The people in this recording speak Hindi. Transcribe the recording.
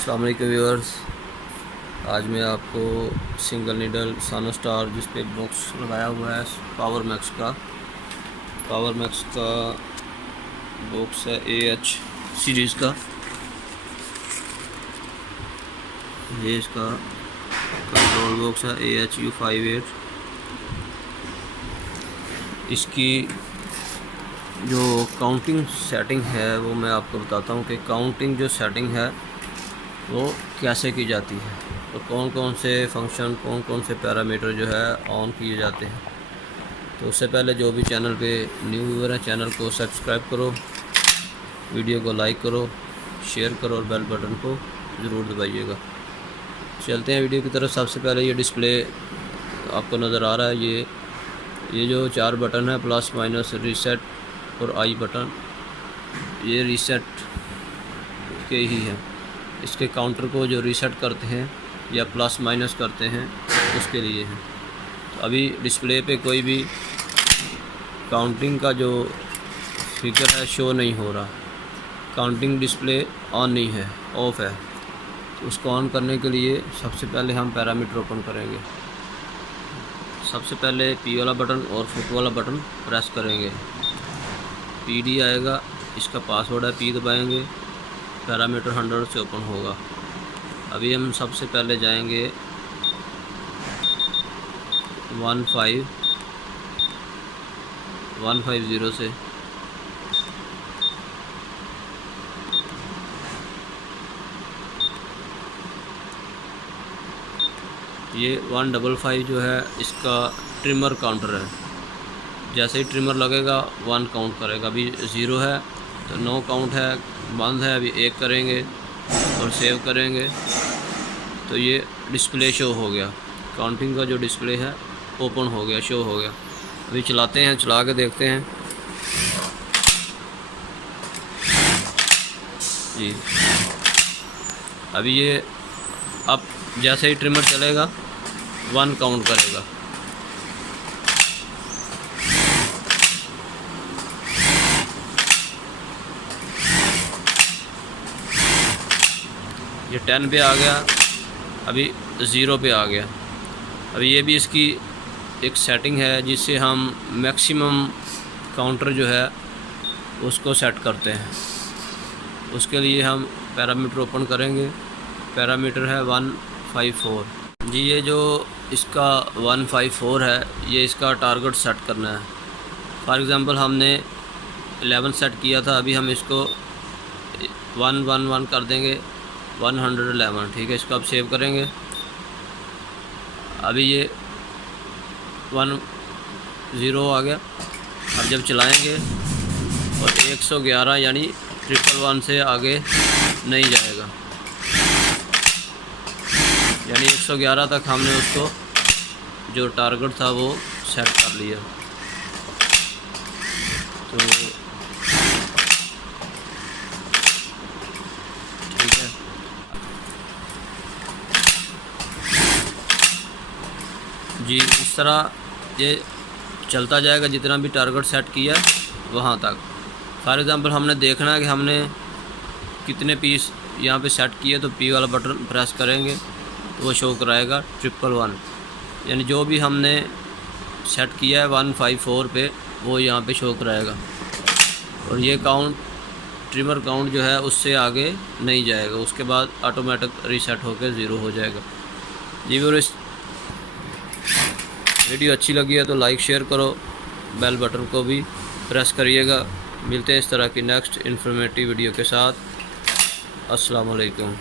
अस्सलाम वालेकुम व्यूअर्स। आज मैं आपको सिंगल नीडल सानो स्टार जिस पे बॉक्स लगाया हुआ है पावर मैक्स का बॉक्स है AH सीरीज़ का। ये इसका कंट्रोल बॉक्स है AHU58। इसकी जो काउंटिंग सेटिंग है वो मैं आपको बताता हूँ कि काउंटिंग जो सेटिंग है वो कैसे की जाती है, तो कौन कौन से फंक्शन कौन कौन से पैरामीटर जो है ऑन किए जाते हैं। तो उससे पहले जो भी चैनल पे न्यू व्यूअर है चैनल को सब्सक्राइब करो, वीडियो को लाइक करो, शेयर करो और बेल बटन को ज़रूर दबाइएगा। चलते हैं वीडियो की तरफ। सबसे पहले ये डिस्प्ले आपको नज़र आ रहा है, ये जो 4 बटन है प्लस माइनस रीसेट और आई बटन, ये रीसेट के ही है। इसके काउंटर को जो रीसेट करते हैं या प्लस माइनस करते हैं उसके लिए है। तो अभी डिस्प्ले पे कोई भी काउंटिंग का जो फिगर है शो नहीं हो रहा, काउंटिंग डिस्प्ले ऑन नहीं है, ऑफ है। तो उसको ऑन करने के लिए सबसे पहले हम पैरामीटर ओपन करेंगे। सबसे पहले P वाला बटन और फुट वाला बटन प्रेस करेंगे, PD आएगा, इसका पासवर्ड है, P दबाएंगे, पैरामीटर 100 से ओपन होगा। अभी हम सबसे पहले जाएंगे 150 से ये 155 जो है इसका ट्रिमर काउंटर है। जैसे ही ट्रिमर लगेगा 1 काउंट करेगा। अभी 0 है तो 9 काउंट है, बंद है, अभी 1 करेंगे और सेव करेंगे तो ये डिस्प्ले शो हो गया। काउंटिंग का जो डिस्प्ले है ओपन हो गया, शो हो गया। अभी चलाते हैं, चला के देखते हैं जी। अभी ये अब जैसे ही ट्रिमर चलेगा 1 काउंट करेगा। ये 10 पे आ गया, अभी 0 पे आ गया। अभी ये भी इसकी एक सेटिंग है जिससे हम मैक्सिमम काउंटर जो है उसको सेट करते हैं। उसके लिए हम पैरामीटर ओपन करेंगे, पैरामीटर है 154 जी। ये जो इसका 154 है ये इसका टारगेट सेट करना है। फॉर एग्ज़ाम्पल हमने 11 सेट किया था, अभी हम इसको 111 कर देंगे, 111, ठीक है। इसको अब सेव करेंगे। अभी ये 10 आ गया। अब जब चलाएंगे और 111 यानी 111 से आगे नहीं जाएगा, यानी 111 तक हमने उसको जो टारगेट था वो सेट कर लिया। तो ठीक है, जी इस तरह ये चलता जाएगा जितना भी टारगेट सेट किया वहाँ तक। फॉर एग्ज़ाम्पल हमने देखना है कि हमने कितने पीस यहाँ पे सेट किए, तो P वाला बटन प्रेस करेंगे तो वो शो कराएगा 111, यानी जो भी हमने सेट किया है 154 पे वो यहाँ पे शो कराएगा। और ये काउंट ट्रिमर काउंट जो है उससे आगे नहीं जाएगा, उसके बाद ऑटोमेटिक रीसेट होकर 0 हो जाएगा जी। व्यूअर्स, वीडियो अच्छी लगी है तो लाइक शेयर करो, बेल बटन को भी प्रेस करिएगा। मिलते हैं इस तरह की नेक्स्ट इन्फॉर्मेटिव वीडियो के साथ। अस्सलाम वालेकुम।